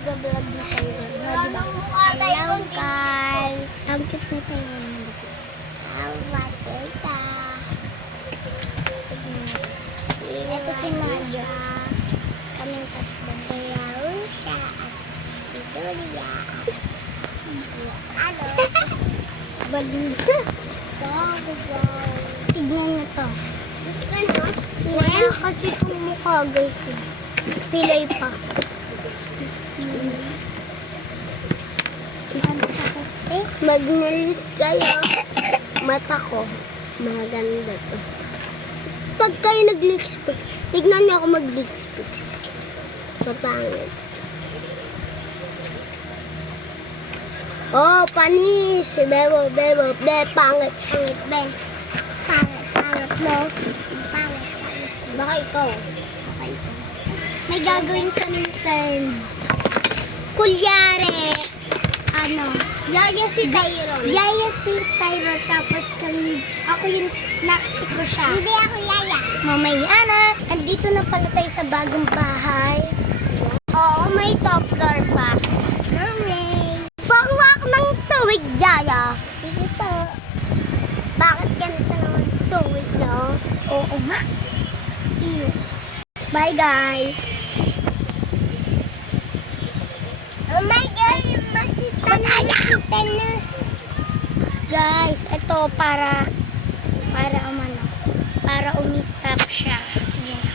nag-vlog na tayo. Diba? Hello, Carl. Ang cute na tayo. Tita. Ito si Majo. Kaming tatlo. Lausha at si Doria. Ano? Balita. Wow. Tignan nyo to. Wala kasi itong mukha, guys. Pilay pa. Ang sakit. Magnalis kayo. Mata ko. Maganda to. Pag kayo nag-lipstick, tignan niyo ako mag-lipstick. Mapangit. Oh, panis. Bebo. Pangit. Ben. Pangit, no? Pangit. Baka ikaw. May gagawin kami time. Kulyari. Yaya si Tyro. Tapos kami, ako yung nakita ko siya. Hindi ako Yaya. Mamaya na. Andito na pala tayo sa bagong bahay. Oo, may top floor pa. Hooray! Pagwak ng tuwig, Yaya. Sige po. Bakit ganito naman tuwig, no? Oo nga. Bye, guys. Oh my God, masita na. Guys, ito para umistop siya. Yan.